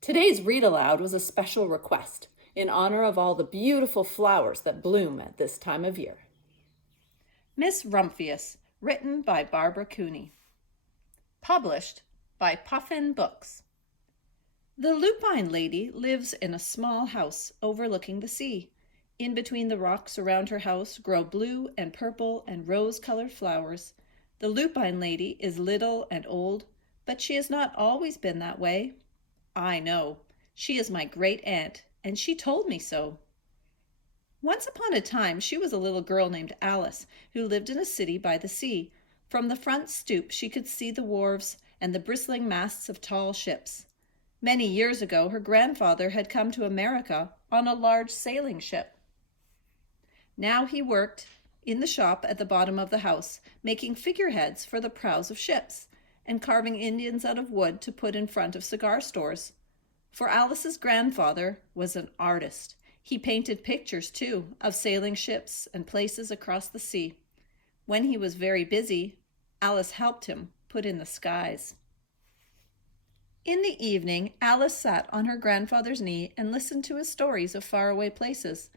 Today's read aloud was a special request in honor of all the beautiful flowers that bloom at this time of year. Miss Rumphius, written by Barbara Cooney. Published by Puffin Books. The Lupine lady lives in a small house overlooking the sea. In between the rocks around her house grow blue and purple and rose-colored flowers. The Lupine lady is little and old, but she has not always been that way. I know. She is my great aunt, and she told me so. Once upon a time, she was a little girl named Alice, who lived in a city by the sea. From the front stoop, she could see the wharves and the bristling masts of tall ships. Many years ago, her grandfather had come to America on a large sailing ship. Now he worked in the shop at the bottom of the house, making figureheads for the prows of ships and carving Indians out of wood to put in front of cigar stores. For Alice's grandfather was an artist. He painted pictures, too, of sailing ships and places across the sea. When he was very busy, Alice helped him put in the skies. In the evening, Alice sat on her grandfather's knee and listened to his stories of faraway places.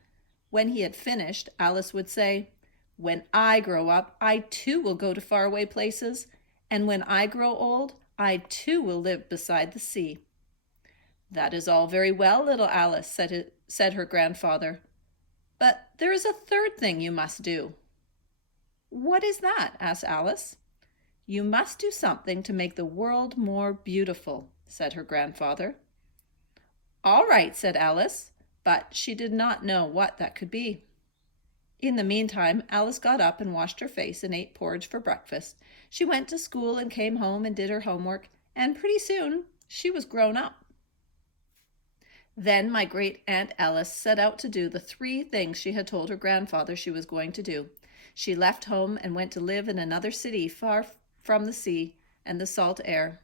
When he had finished, Alice would say, "When I grow up, I too will go to faraway places. And when I grow old, I too will live beside the sea." "That is all very well, little Alice," said her grandfather. "But there is a third thing you must do." "What is that?" asked Alice. "You must do something to make the world more beautiful," said her grandfather. "All right," said Alice, but she did not know what that could be. In the meantime, Alice got up and washed her face and ate porridge for breakfast. She went to school and came home and did her homework, and pretty soon she was grown up. Then my great Aunt Alice set out to do the 3 things she had told her grandfather she was going to do. She left home and went to live in another city far from the sea and the salt air.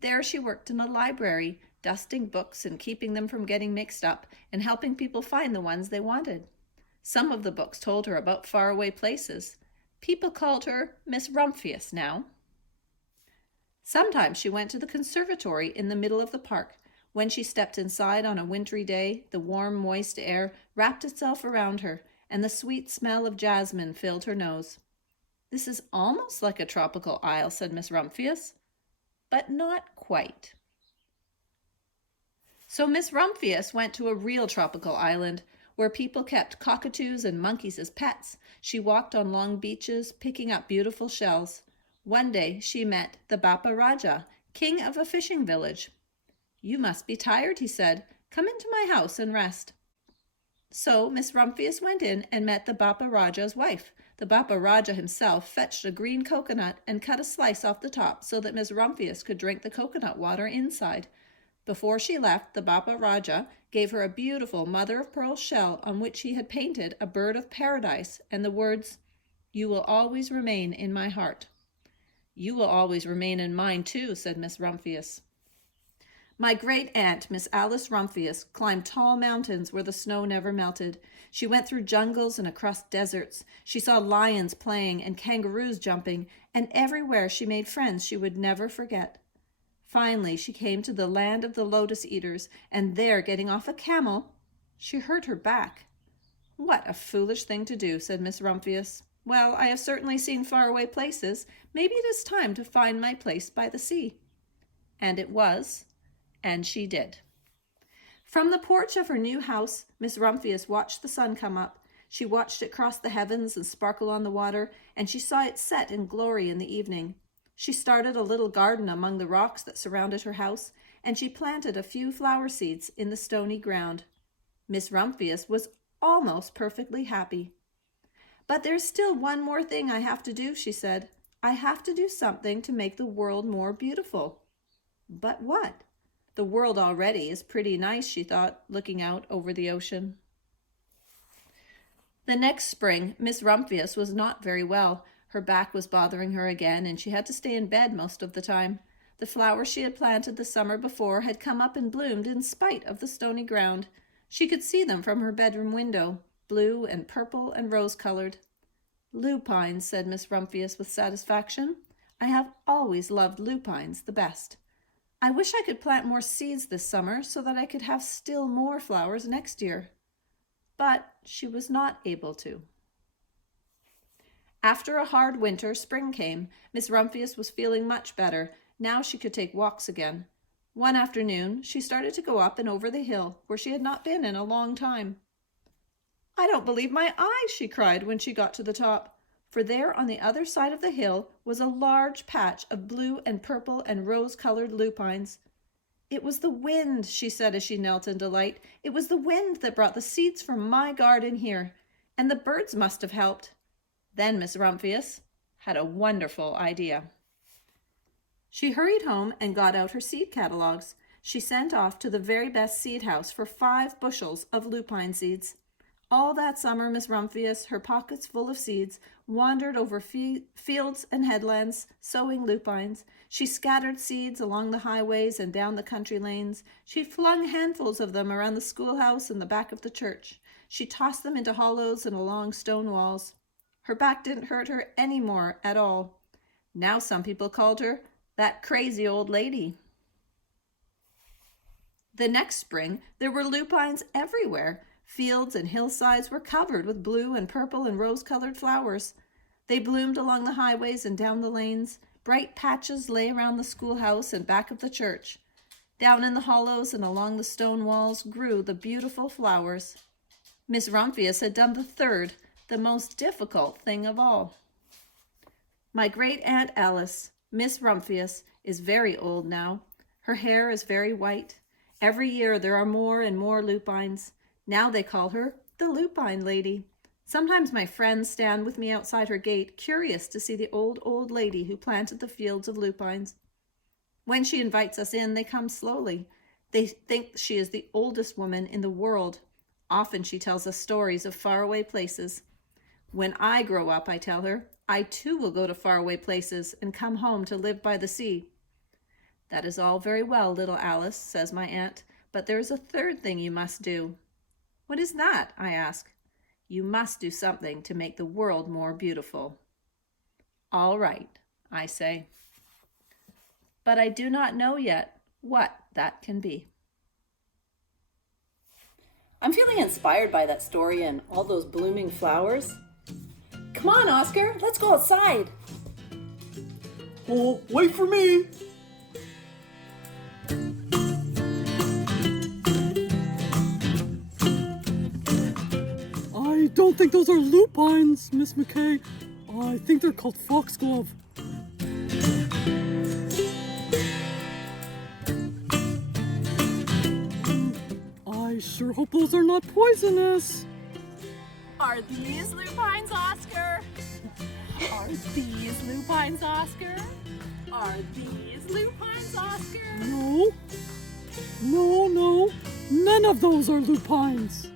There she worked in a library, dusting books and keeping them from getting mixed up and helping people find the ones they wanted. Some of the books told her about faraway places. People called her Miss Rumphius now. Sometimes she went to the conservatory in the middle of the park. When she stepped inside on a wintry day, the warm, moist air wrapped itself around her, and the sweet smell of jasmine filled her nose. "This is almost like a tropical isle," said Miss Rumphius, "but not quite." So Miss Rumphius went to a real tropical island, where people kept cockatoos and monkeys as pets. She walked on long beaches, picking up beautiful shells. One day she met the Bapa Raja, king of a fishing village. "You must be tired," he said. "Come into my house and rest." So Miss Rumphius went in and met the Bapa Raja's wife. The Bapa Raja himself fetched a green coconut and cut a slice off the top so that Miss Rumphius could drink the coconut water inside. Before she left, the Bapa Raja gave her a beautiful mother-of-pearl shell on which he had painted a bird of paradise and the words, "You will always remain in my heart." "You will always remain in mine, too," said Miss Rumphius. My great-aunt, Miss Alice Rumphius, climbed tall mountains where the snow never melted. She went through jungles and across deserts. She saw lions playing and kangaroos jumping, and everywhere she made friends she would never forget. Finally, she came to the land of the lotus eaters, and there, getting off a camel, she hurt her back. "What a foolish thing to do," said Miss Rumphius. "Well, I have certainly seen faraway places. Maybe it is time to find my place by the sea." And it was, and she did. From the porch of her new house, Miss Rumphius watched the sun come up. She watched it cross the heavens and sparkle on the water, and she saw it set in glory in the evening. She started a little garden among the rocks that surrounded her house, and she planted a few flower seeds in the stony ground. Miss Rumphius was almost perfectly happy. "But there's still one more thing I have to do," she said. "I have to do something to make the world more beautiful." "But what?" "The world already is pretty nice," she thought, looking out over the ocean. The next spring, Miss Rumphius was not very well. Her back was bothering her again, and she had to stay in bed most of the time. The flowers she had planted the summer before had come up and bloomed in spite of the stony ground. She could see them from her bedroom window, blue and purple and rose-colored. "Lupines," said Miss Rumphius with satisfaction. "I have always loved lupines the best." I wish I could plant more seeds this summer so that I could have still more flowers next year. But she was not able to. After a hard winter, spring came. Miss Rumphius was feeling much better. Now she could take walks again. One afternoon, she started to go up and over the hill, where she had not been in a long time. "I don't believe my eyes," she cried when she got to the top, for there on the other side of the hill was a large patch of blue and purple and rose-colored lupines. "It was the wind," she said as she knelt in delight. "It was the wind that brought the seeds from my garden here, and the birds must have helped." Then Miss Rumphius had a wonderful idea. She hurried home and got out her seed catalogues. She sent off to the very best seed house for 5 bushels of lupine seeds. All that summer, Miss Rumphius, her pockets full of seeds, wandered over fields and headlands, sowing lupines. She scattered seeds along the highways and down the country lanes. She flung handfuls of them around the schoolhouse and the back of the church. She tossed them into hollows and along stone walls. Her back didn't hurt her any more at all. Now some people called her that crazy old lady. The next spring, there were lupines everywhere. Fields and hillsides were covered with blue and purple and rose-colored flowers. They bloomed along the highways and down the lanes. Bright patches lay around the schoolhouse and back of the church. Down in the hollows and along the stone walls grew the beautiful flowers. Miss Rumphius had done the third, the most difficult thing of all. My great-aunt Alice, Miss Rumphius, is very old now. Her hair is very white. Every year there are more and more lupines. Now they call her the Lupine Lady. Sometimes my friends stand with me outside her gate, curious to see the old lady who planted the fields of lupines. When she invites us in, they come slowly. They think she is the oldest woman in the world. Often she tells us stories of faraway places. "When I grow up," I tell her, "I too will go to faraway places and come home to live by the sea." "That is all very well, little Alice," says my aunt, "but there is a third thing you must do." "What is that?" I ask. "You must do something to make the world more beautiful." "All right," I say. But I do not know yet what that can be. I'm feeling inspired by that story and all those blooming flowers. Come on, Oscar, let's go outside. Oh, wait for me. I don't think those are lupines, Miss McKay. I think they're called foxglove. I sure hope those are not poisonous. Are these lupines, Oscar? Are these lupines, Oscar? Are these lupines, Oscar? No. None of those are lupines.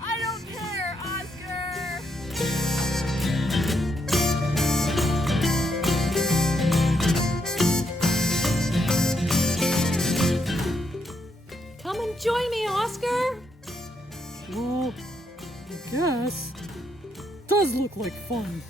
I don't care, Oscar! Come and join me, Oscar. Well, I guess. Does look like fun.